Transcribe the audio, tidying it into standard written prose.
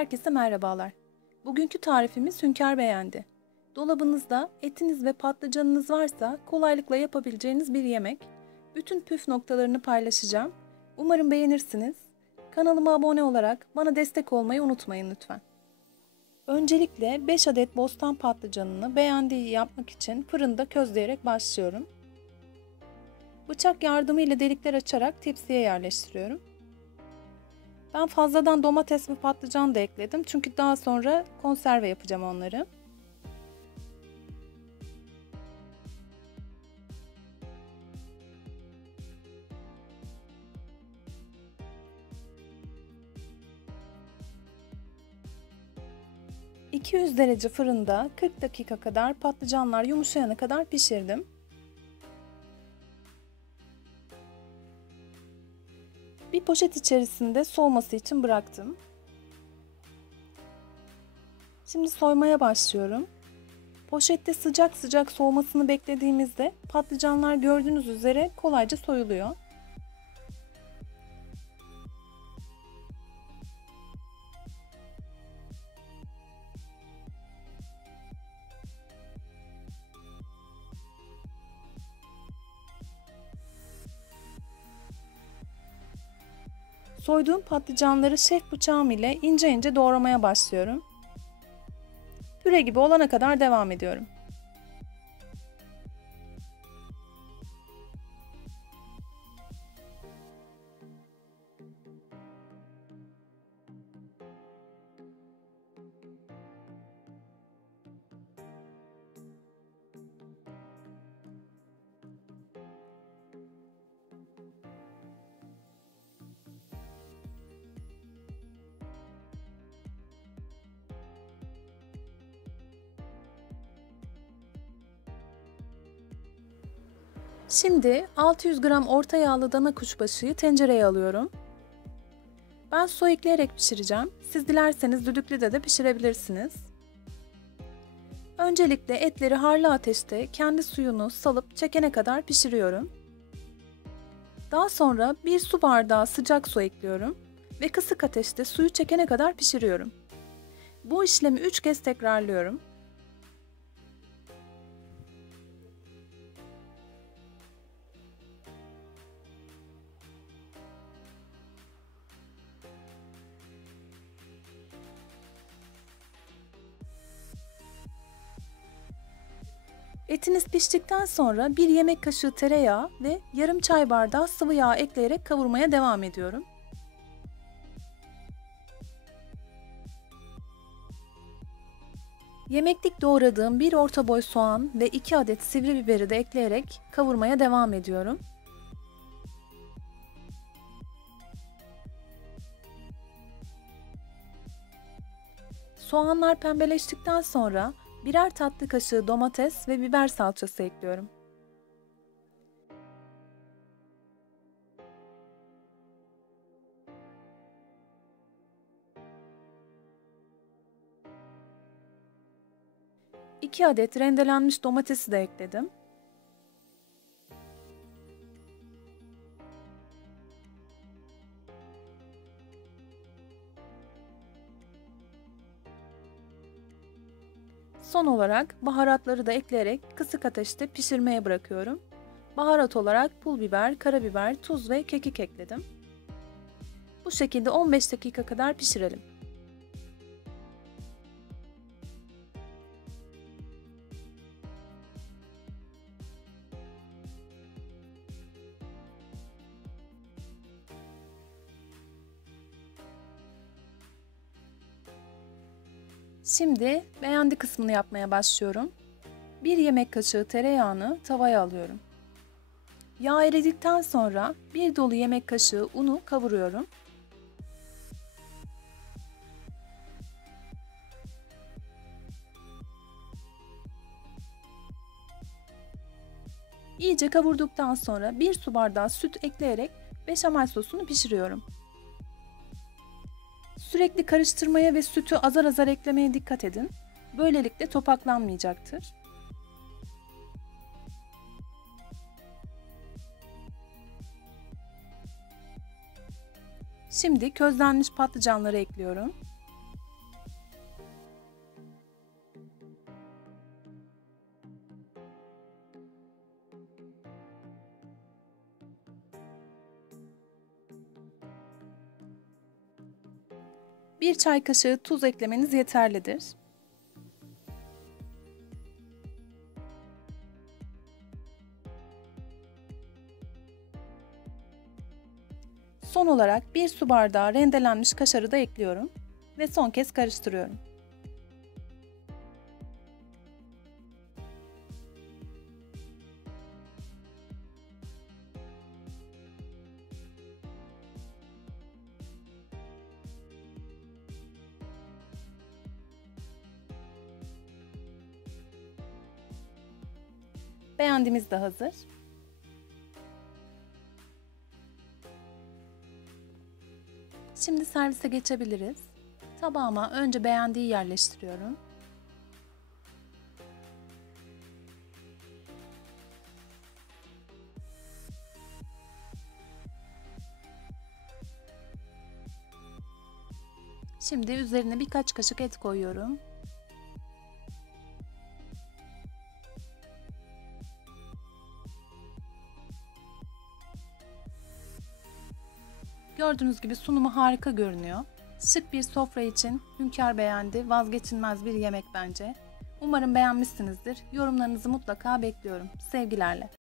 Herkese merhabalar. Bugünkü tarifimiz Hünkar beğendi. Dolabınızda etiniz ve patlıcanınız varsa kolaylıkla yapabileceğiniz bir yemek. Bütün püf noktalarını paylaşacağım. Umarım beğenirsiniz. Kanalıma abone olarak bana destek olmayı unutmayın lütfen. Öncelikle 5 adet bostan patlıcanını beğendiği yapmak için fırında közleyerek başlıyorum. Bıçak yardımıyla delikler açarak tepsiye yerleştiriyorum. Ben fazladan domates ve patlıcan da ekledim çünkü daha sonra konserve yapacağım onları. ...200 derece fırında 40 dakika kadar patlıcanlar yumuşayana kadar pişirdim. Bir poşet içerisinde soğuması için bıraktım. Şimdi soymaya başlıyorum. Poşette sıcak sıcak soğumasını beklediğimizde patlıcanlar gördüğünüz üzere kolayca soyuluyor. Soyduğum patlıcanları şef bıçağım ile ince ince doğramaya başlıyorum. Püre gibi olana kadar devam ediyorum. Şimdi 600 gram orta yağlı dana kuşbaşıyı tencereye alıyorum. Ben su ekleyerek pişireceğim. Siz dilerseniz düdüklüde de pişirebilirsiniz. Öncelikle etleri harlı ateşte kendi suyunu salıp çekene kadar pişiriyorum. Daha sonra bir su bardağı sıcak su ekliyorum ve kısık ateşte suyu çekene kadar pişiriyorum. Bu işlemi 3 kez tekrarlıyorum. Etiniz piştikten sonra 1 yemek kaşığı tereyağı ve yarım çay bardağı sıvı yağ ekleyerek kavurmaya devam ediyorum. Yemeklik doğradığım 1 orta boy soğan ve 2 adet sivri biberi de ekleyerek kavurmaya devam ediyorum. Soğanlar pembeleştikten sonra birer tatlı kaşığı domates ve biber salçası ekliyorum. İki adet rendelenmiş domatesi de ekledim. Son olarak baharatları da ekleyerek kısık ateşte pişirmeye bırakıyorum. Baharat olarak pul biber, karabiber, tuz ve kekik ekledim. Bu şekilde 15 dakika kadar pişirelim. Şimdi beğendi kısmını yapmaya başlıyorum. 1 yemek kaşığı tereyağını tavaya alıyorum. Yağ eridikten sonra 1 dolu yemek kaşığı unu kavuruyorum. İyice kavurduktan sonra 1 su bardağı süt ekleyerek beşamel sosunu pişiriyorum. Sürekli karıştırmaya ve sütü azar azar eklemeye dikkat edin. Böylelikle topaklanmayacaktır. Şimdi közlenmiş patlıcanları ekliyorum. 1 çay kaşığı tuz eklemeniz yeterlidir. Son olarak 1 su bardağı rendelenmiş kaşarı da ekliyorum ve son kez karıştırıyorum. Beğendimiz de hazır. Şimdi servise geçebiliriz. Tabağıma önce beğendiği yerleştiriyorum. Şimdi üzerine birkaç kaşık et koyuyorum. Gördüğünüz gibi sunumu harika görünüyor. Şık bir sofra için Hünkar beğendi, vazgeçilmez bir yemek bence. Umarım beğenmişsinizdir. Yorumlarınızı mutlaka bekliyorum. Sevgilerle.